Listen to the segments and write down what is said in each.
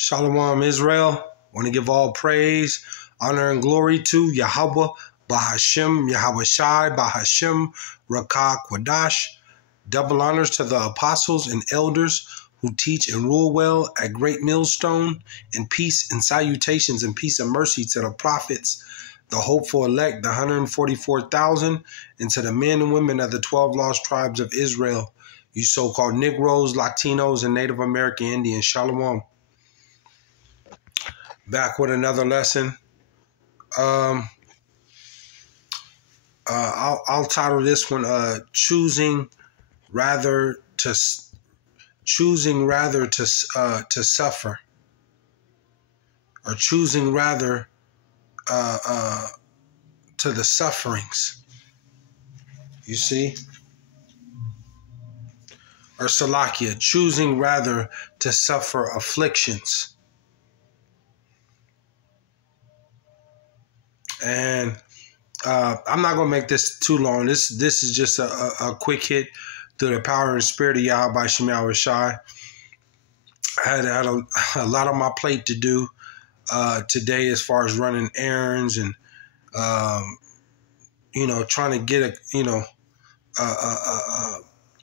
Shalom, Israel. Want to give all praise, honor, and glory to YAHAWAH, BAHASHAM, YAHAWAHSHI, BAHASHAM, Rakah, Kwadash. Double honors to the apostles and elders who teach and rule well at Great Millstone, and peace and salutations and peace and mercy to the prophets, the hopeful elect, the 144,000, and to the men and women of the 12 lost tribes of Israel, you so-called Negroes, Latinos, and Native American Indians. Shalom. Back with another lesson. I'll title this one choosing rather to suffer, or choosing rather to the sufferings. You see? Or Salakia, choosing rather to suffer afflictions. And I'm not going to make this too long. This is just a quick hit through the power and spirit of YAHAWAHSHI. I had a lot on my plate to do today as far as running errands and, trying to get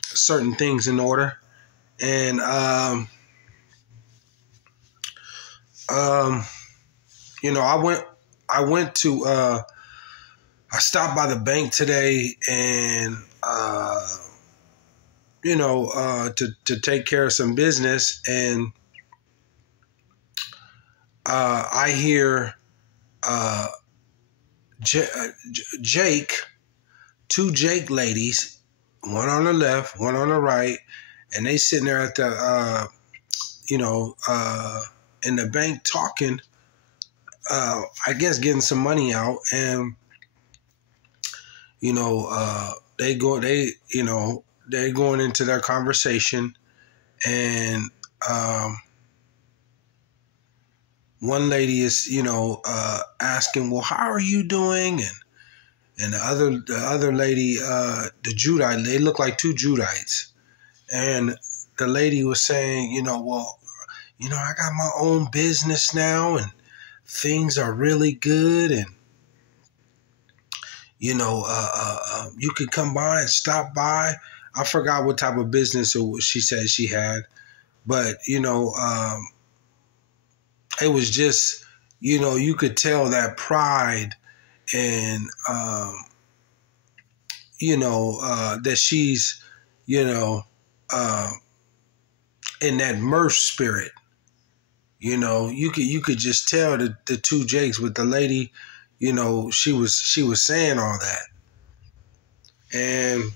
certain things in order. And, I stopped by the bank today and, to take care of some business. And I hear two Jake ladies, one on the left, one on the right, and they sitting there at the, in the bank talking, I guess getting some money out. And, they're going into their conversation, and one lady is, asking, well, how are you doing? And the other lady, the Judite, they look like two Judites. And the lady was saying, I got my own business now and things are really good. And, you could come by and stop by. I forgot what type of business she said she had, but, it was just, you could tell that pride and, that she's, in that mirth spirit. You could just tell the two Jakes with the lady, she was saying all that. And,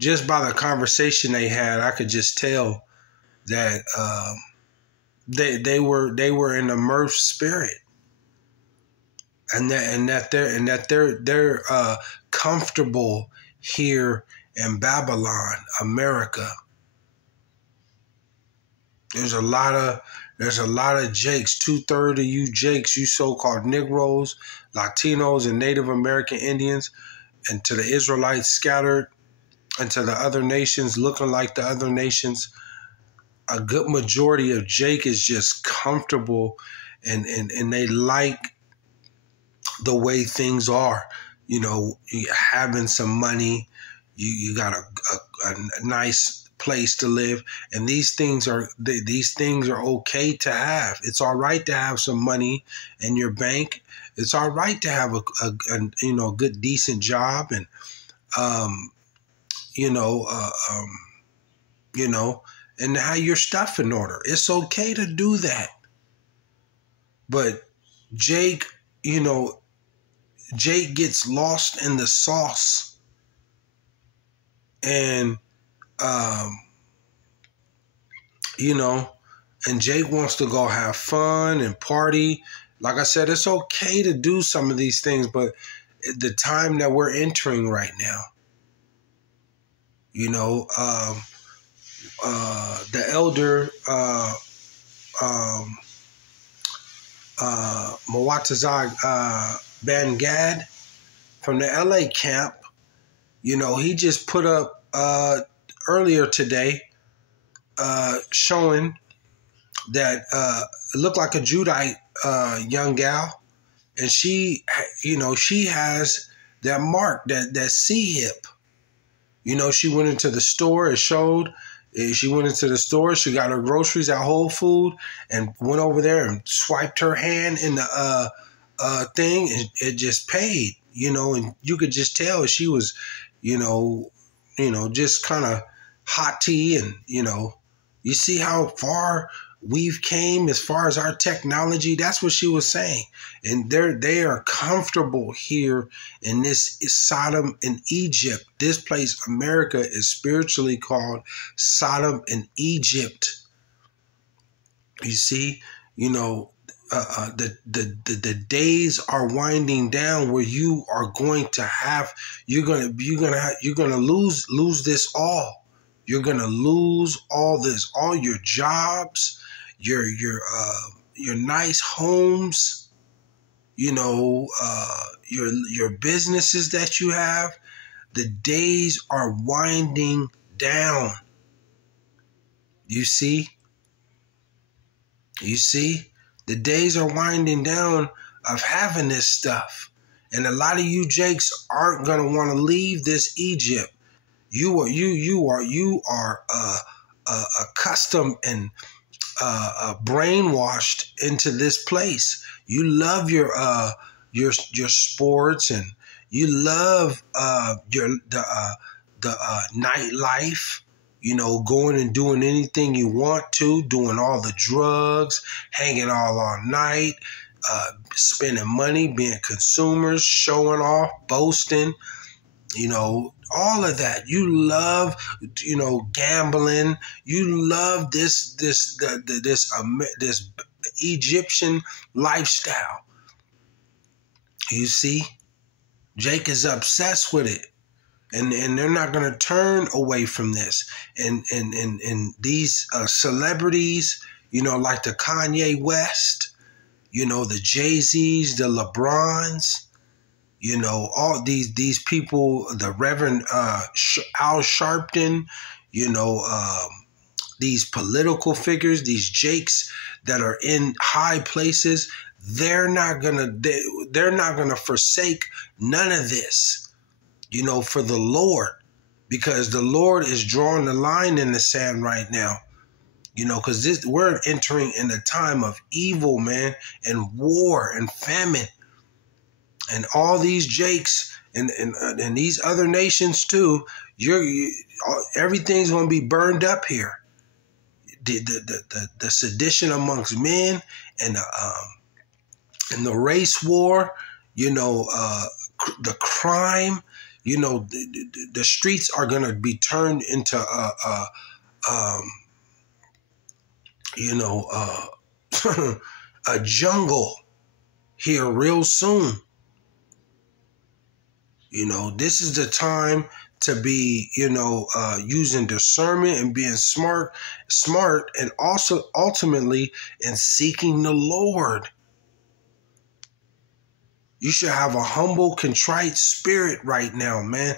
just by the conversation they had, I could just tell that they were in a mirth spirit, and that they're comfortable here in Babylon, America. There's a lot of Jakes. 2/3 of you Jakes, you so-called Negroes, Latinos, and Native American Indians, and to the Israelites scattered, and to the other nations looking like the other nations, a good majority of Jake is just comfortable and they like the way things are. You having some money, you got a nice place to live, and these things are okay to have. It's all right to have some money in your bank. It's all right to have a good decent job, and and have your stuff in order. It's okay to do that. But Jake gets lost in the sauce, and and Jake wants to go have fun and party. Like I said, it's okay to do some of these things, but the time that we're entering right now, the elder Mawatazag Ben Gad from the LA camp, he just put up earlier today showing that it looked like a Judite young gal, and she, she has that mark, that C hip. She went into the store. It showed. She went into the store. She got her groceries at Whole Food and went over there and swiped her hand in the thing, and it just paid. And you could just tell she was, just kind of hot tea, and you see how far we've came as far as our technology. That's what she was saying. And they are comfortable here in this Sodom and Egypt. This place, America, is spiritually called Sodom and Egypt. You see, the days are winding down where you are going to have, you're gonna lose this all. You're gonna lose all this, all your jobs, your nice homes, your businesses that you have. The days are winding down. You see, the days are winding down of having this stuff, and a lot of you jakes aren't gonna want to leave this Egypt. You are accustomed and brainwashed into this place. You love your sports, and you love the nightlife. Going and doing anything you want to, doing all the drugs, hanging all night, spending money, being consumers, showing off, boasting. All of that. You love, gambling. You love this Egyptian lifestyle. You see, Jake is obsessed with it, and they're not going to turn away from this. And these celebrities, like the Kanye West, the Jay-Z's, the LeBrons. All these people, the Reverend Al Sharpton, these political figures, these jakes that are in high places, they're not gonna forsake none of this, for the Lord, because the Lord is drawing the line in the sand right now. Because we're entering in a time of evil, man, and war and famine. And all these jakes and these other nations too, everything's going to be burned up here. The sedition amongst men, and the race war, the crime, the streets are going to be turned into a jungle here real soon. This is the time to be, using discernment and being smart, and also ultimately in seeking the Lord. You should have a humble, contrite spirit right now, man.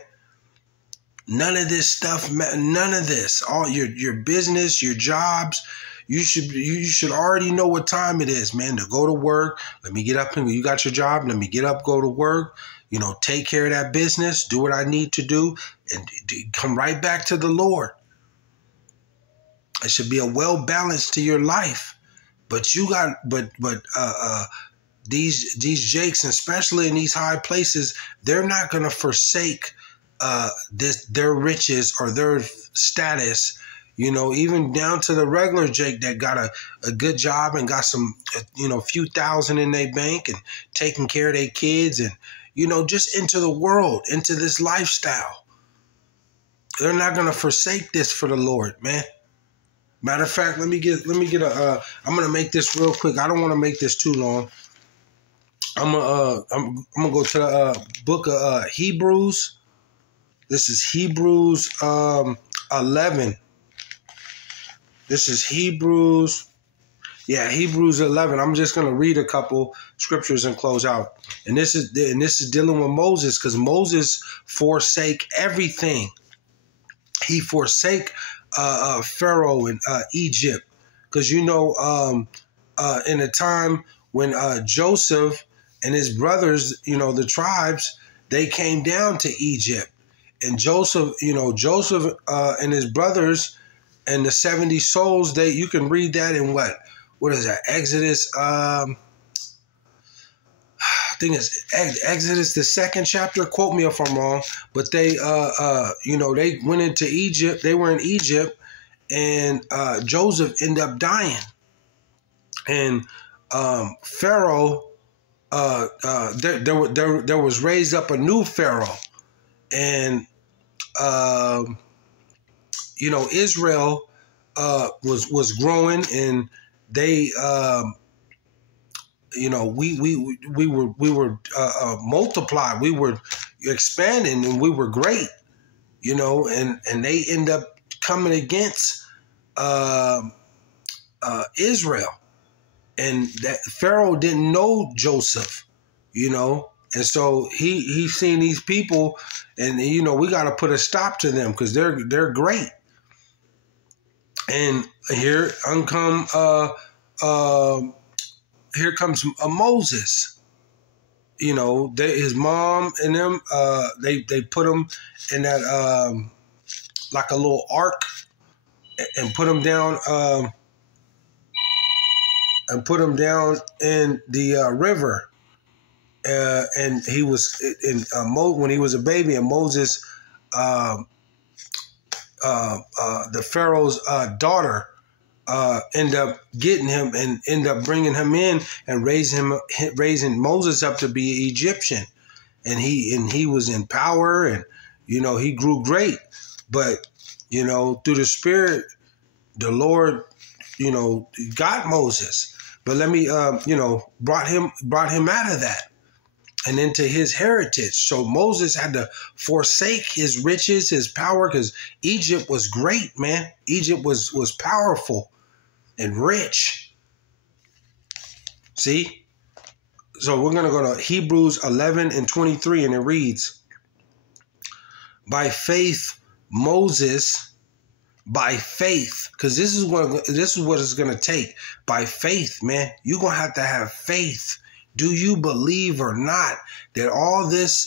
None of this stuff, none of this. All your business, your jobs. You should already know what time it is, man, to go to work. Let me get up, and you got your job. Let me get up, go to work. Take care of that business, do what I need to do, and come right back to the Lord. It should be a well balance to your life. But these jakes, especially in these high places, they're not going to forsake their riches or their status. Even down to the regular jake that got a good job and got some, few thousand in their bank and taking care of their kids and, just into the world, into this lifestyle. They're not going to forsake this for the Lord, man. Matter of fact, let me get I'm going to make this real quick. I don't want to make this too long. I'm going to go to the book of Hebrews. This is Hebrews 11. This is Hebrews 11. I'm just going to read a couple scriptures and close out. And this is dealing with Moses, because Moses forsake everything. He forsake Pharaoh in Egypt, because in a time when Joseph and his brothers, the tribes, they came down to Egypt, and Joseph and his brothers and the 70 souls. You can read that in what is that? Exodus. I think it's Exodus, the 2nd chapter. Quote me if I'm wrong, but they went into Egypt. They were in Egypt, and Joseph ended up dying, and Pharaoh. There was raised up a new Pharaoh, and Israel was growing, and they we were multiplied, we were expanding, and we were great, and they end up coming against Israel, and that Pharaoh didn't know Joseph, and so he seen these people, and we got to put a stop to them because they're great. And here comes Moses. His mom and them, they put him in that like a little ark, and put him down in the river. And he was when he was a baby, and Moses, the Pharaoh's daughter, end up getting him and end up bringing him in and raising Moses up to be an Egyptian, and he was in power, and he grew great, but through the Spirit, the Lord got Moses, but brought him out of that and into his heritage. So Moses had to forsake his riches, his power, because Egypt was great, man. Egypt was powerful and rich. See? So we're going to go to Hebrews 11:23, and it reads, by faith, Moses, by faith, because this is what it's going to take. By faith, man. You're going to have faith. Do you believe or not that all this,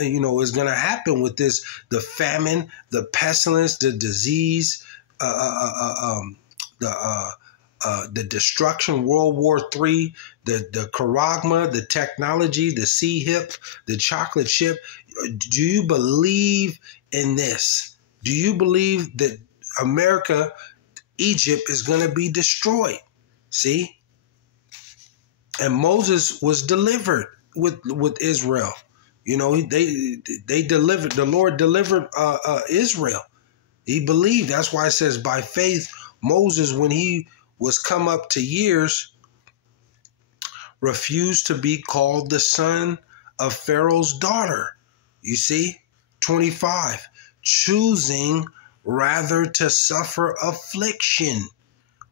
is going to happen with this, the famine, the pestilence, the disease, the destruction, World War III, the charagma, the technology, the sea hip, the chocolate chip? Do you believe in this? Do you believe that America, Egypt is going to be destroyed? See? And Moses was delivered with Israel. They delivered. The Lord delivered Israel. He believed. That's why it says by faith, Moses, when he was come up to years, refused to be called the son of Pharaoh's daughter. You see, 25, choosing rather to suffer affliction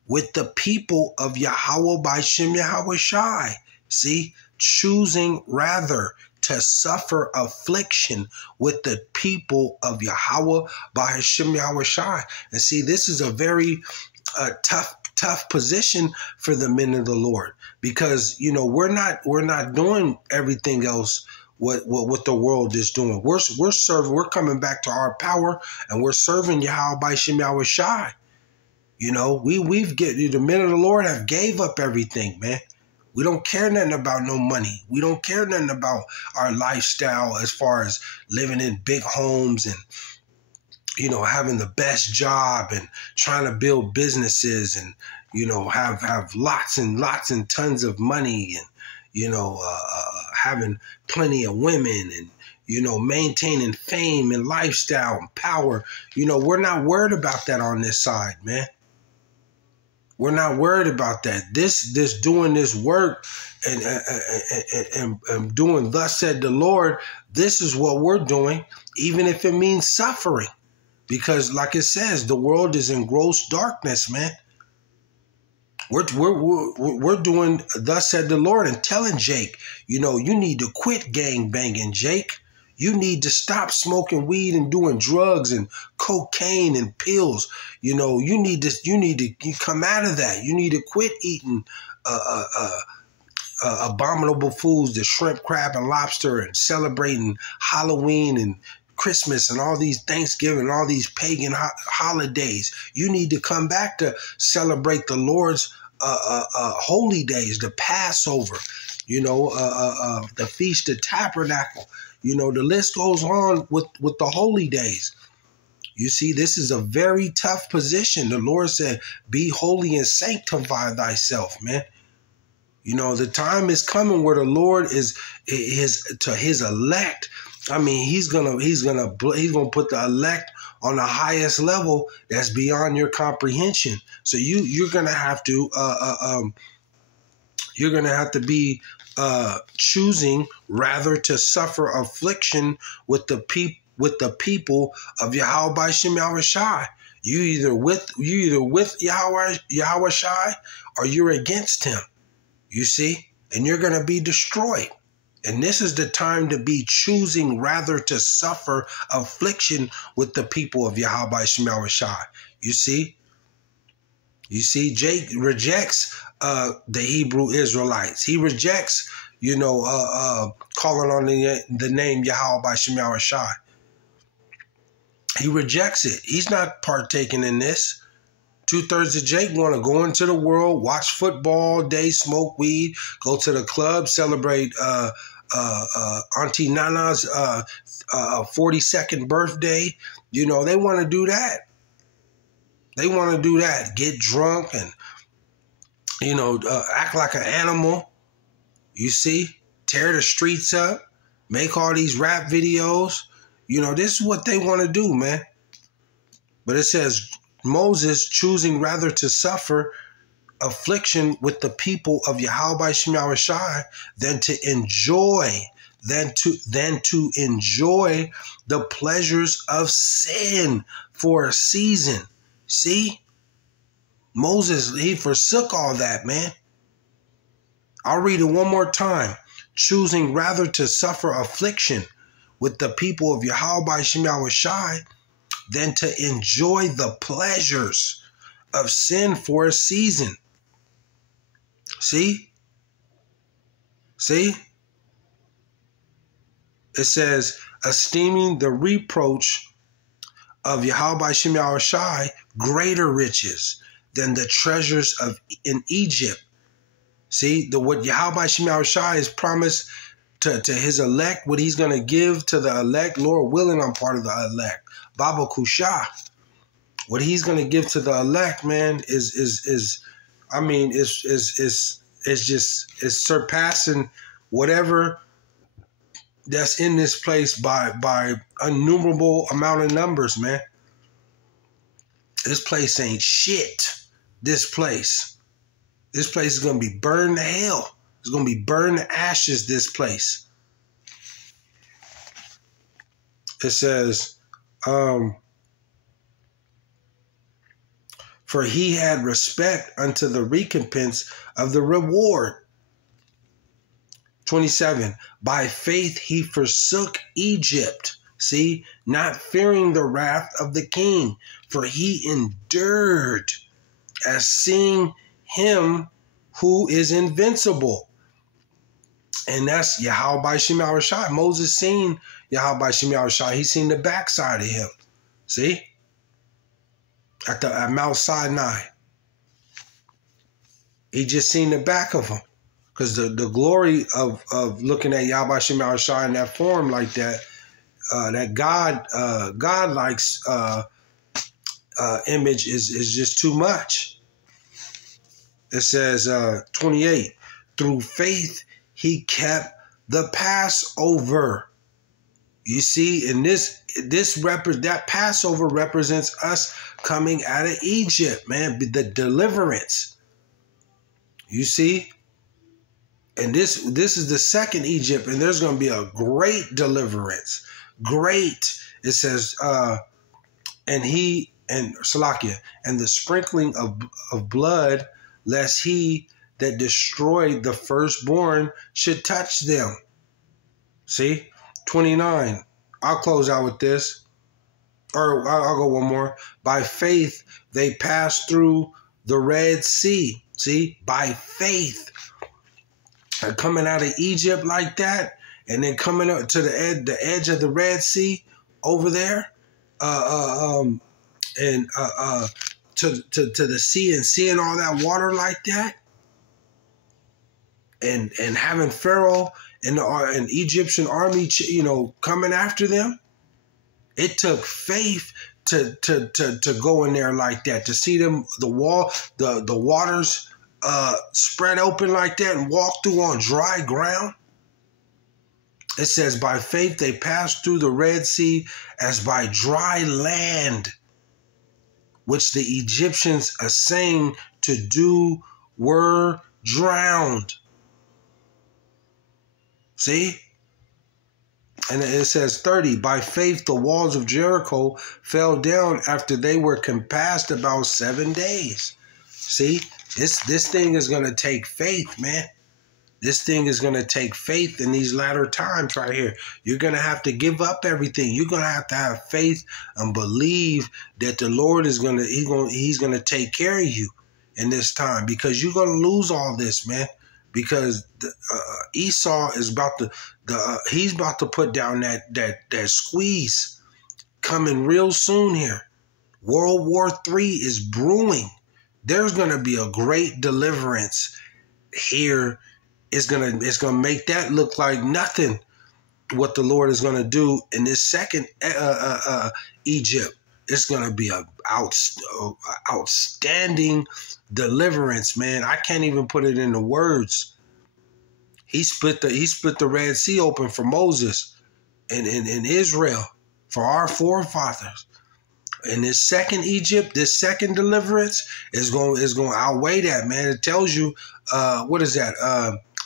with the people of YAHAWAHSHI YAHAWAHSHI. See, choosing rather to suffer affliction with the people of YAHAWAHSHI YAHAWAHSHI. And see, this is a very tough position for the men of the Lord, because we're not doing everything else what the world is doing. We're serving. We're coming back to our power, and we're serving YAHAWAHSHI YAHAWAHSHI. The men of the Lord have gave up everything, man. We don't care nothing about no money. We don't care nothing about our lifestyle as far as living in big homes and, having the best job and trying to build businesses and, have lots and lots and tons of money and, having plenty of women and, maintaining fame and lifestyle and power. We're not worried about that on this side, man. We're not worried about that. This doing this work and doing thus said the Lord, this is what we're doing, even if it means suffering. Because like it says, the world is in gross darkness, man. We're doing thus said the Lord, and telling Jake, you need to quit gang banging, Jake. You need to stop smoking weed and doing drugs and cocaine and pills. You know, you need to come out of that. You need to quit eating abominable foods, the shrimp, crab, and lobster, and celebrating Halloween and Christmas and all these Thanksgiving and all these pagan holidays. You need to come back to celebrate the Lord's holy days, the Passover, you know, the Feast of Tabernacle. You know, the list goes on with the holy days. You see, this is a very tough position. The Lord said, be holy and sanctify thyself, man. You know, the time is coming where the Lord is to his elect. I mean, he's gonna put the elect on the highest level that's beyond your comprehension. So you're gonna have to be choosing rather to suffer affliction with the people of YAHAWAHSHI. You either with YAHAWAHSHI or you're against him. You see, and you're going to be destroyed. And this is the time to be choosing rather to suffer affliction with the people of YAHAWAHSHI. You see, Jake rejects the Hebrew Israelites. He rejects, you know, calling on the name YAHAWAHSHI. He rejects it. He's not partaking in this. 2/3 of Jake want to go into the world, watch football all day, smoke weed, go to the club, celebrate Auntie Nana's 42nd birthday. You know, they want to do that. They want to do that. Get drunk and, you know, act like an animal. You see? Tear the streets up. Make all these rap videos. You know, this is what they want to do, man. But it says Moses choosing rather to suffer affliction with the people of YAHAWAHSHI than to enjoy the pleasures of sin for a season. See? Moses, he forsook all that, man. I'll read it one more time. Choosing rather to suffer affliction with the people of YAHAWAHSHI than to enjoy the pleasures of sin for a season. See? See? It says, esteeming the reproach of YAHAWAHSHI greater riches than the treasures in Egypt. See, what YAHAWAHSHI is promised to his elect, what he's going to give to the elect. Lord willing, I'm part of the elect. Baba Kusha. What he's going to give to the elect, man, is surpassing whatever that's in this place by innumerable amount of numbers, man. This place ain't shit. This place is going to be burned to hell. It's going to be burned to ashes, this place. It says, for he had respect unto the recompense of the reward. 27, by faith he forsook Egypt. See, not fearing the wrath of the king, for he endured as seeing him who is invincible. And that's YAHAWAHSHI. Moses seen YAHAWAHSHI. He seen the backside of him. See? At Mount Sinai. He just seen the back of him. Because the glory of looking at YAHAWAHSHI in that form like that, that God likes image is just too much. It says 28, through faith he kept the Passover. You see, and that Passover represents us coming out of Egypt, man, the deliverance. You see? And this is the second Egypt, and there's going to be a great deliverance. Great. It says, and Salakia, and the sprinkling of blood, lest he that destroyed the firstborn should touch them. See? 29. I'll close out with this. Or I'll go one more. By faith, they passed through the Red Sea. See, by faith. Coming out of Egypt like that, and then coming up to the edge of the Red Sea over there, to the sea, and seeing all that water like that, and having Pharaoh and the Egyptian army, coming after them. It took faith to go in there like that, to see them, the waters spread open like that and walk through on dry ground. It says, by faith they passed through the Red Sea as by dry land, which the Egyptians essaying to do were drowned. See? And it says 30, by faith the walls of Jericho fell down after they were compassed about 7 days. See, this thing is going to take faith, man. This thing is going to take faith in these latter times right here. You're going to have to give up everything. You're going to have faith and believe that the Lord is going to, he's going to take care of you in this time, because you're going to lose all this, man. Because Esau is about to, he's about to put down that squeeze coming real soon here. World War III is brewing. There's going to be a great deliverance here. It's gonna make that look like nothing. What the Lord is going to do in this second Egypt, it's going to be a outstanding deliverance, man. I can't even put it into words. He split the Red Sea open for Moses and Israel, for our forefathers. And this second Egypt, this second deliverance is going to outweigh that, man. It tells you, what is that?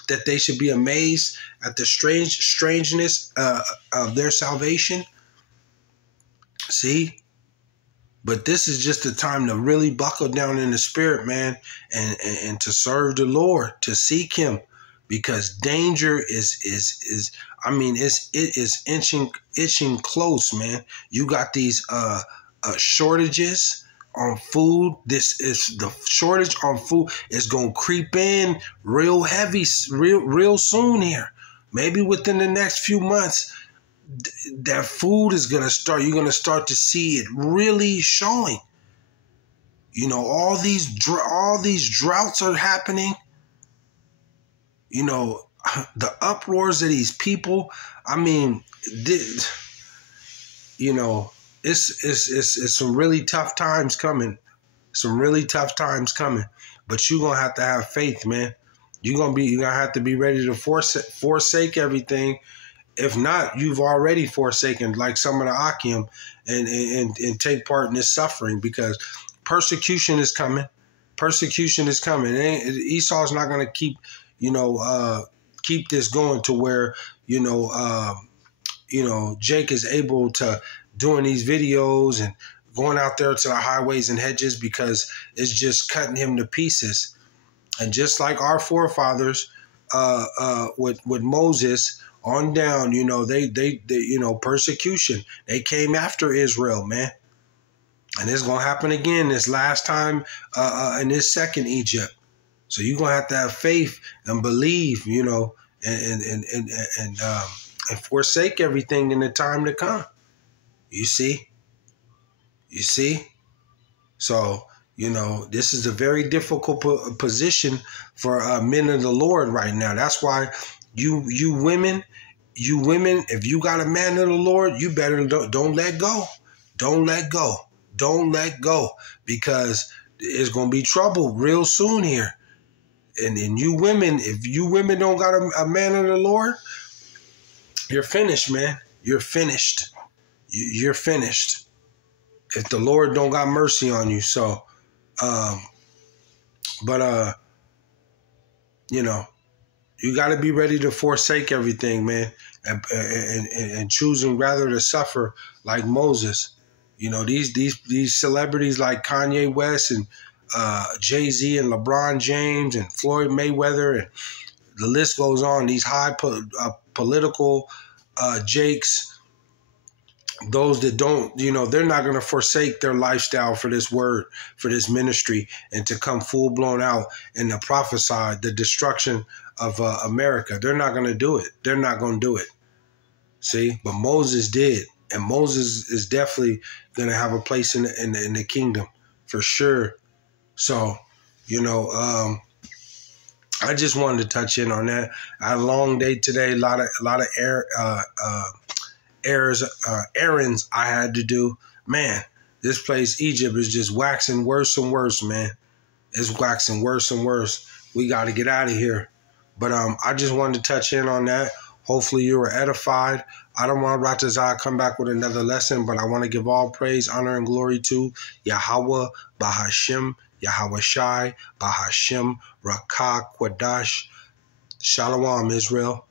That they should be amazed at the strangeness of their salvation. See? But this is just the time to really buckle down in the spirit, man, and to serve the Lord, to seek him, because danger is itching close, man. You got these shortages on food. This is the shortage on food is going to creep in real heavy, real soon here. Maybe within the next few months, that food is going to start, you're going to start to see it really showing. All these droughts are happening. The uproars of these people. I mean, it's some really tough times coming. Some really tough times coming. But you're going to have faith, man. You're going to have to be ready to forsake everything. If not, you've already forsaken, like some of the Akim, and take part in this suffering, because persecution is coming. Persecution is coming. Esau's not going to keep this going to where, Jake is able to doing these videos and going out there to the highways and hedges, because it's just cutting him to pieces. And just like our forefathers, with Moses on down, they persecution. They came after Israel, man. And it's going to happen again this last time in this second Egypt. So you're going to have faith and believe, and forsake everything in the time to come. You see? So, this is a very difficult position for men of the Lord right now. That's why you women, if you got a man of the Lord, you better don't let go. Don't let go. Don't let go, because it's going to be trouble real soon here. And you women, if you women don't got a man of the Lord, you're finished, man. You're finished. You're finished if the Lord don't got mercy on you. So, you got to be ready to forsake everything, man, and choosing rather to suffer like Moses. These celebrities like Kanye West and Jay-Z and LeBron James and Floyd Mayweather, and the list goes on. These high political Jakes, those that don't, they're not going to forsake their lifestyle for this word, for this ministry, and to come full blown out and to prophesy the destruction of America. They're not going to do it. They're not going to do it. See, but Moses did, and Moses is definitely going to have a place in the kingdom for sure. So, I just wanted to touch in on that. I had a long day today. A lot of errands I had to do. Man, this place, Egypt, is just waxing worse and worse, man. It's waxing worse and worse. We got to get out of here. But I just wanted to touch in on that. Hopefully you were edified. I don't want Ratazah to come back with another lesson, but I want to give all praise, honor, and glory to Yahawah, BAHASHAM, YAHAWAHSHI, BAHASHAM, Rakah, Quadash. Shalom, Israel.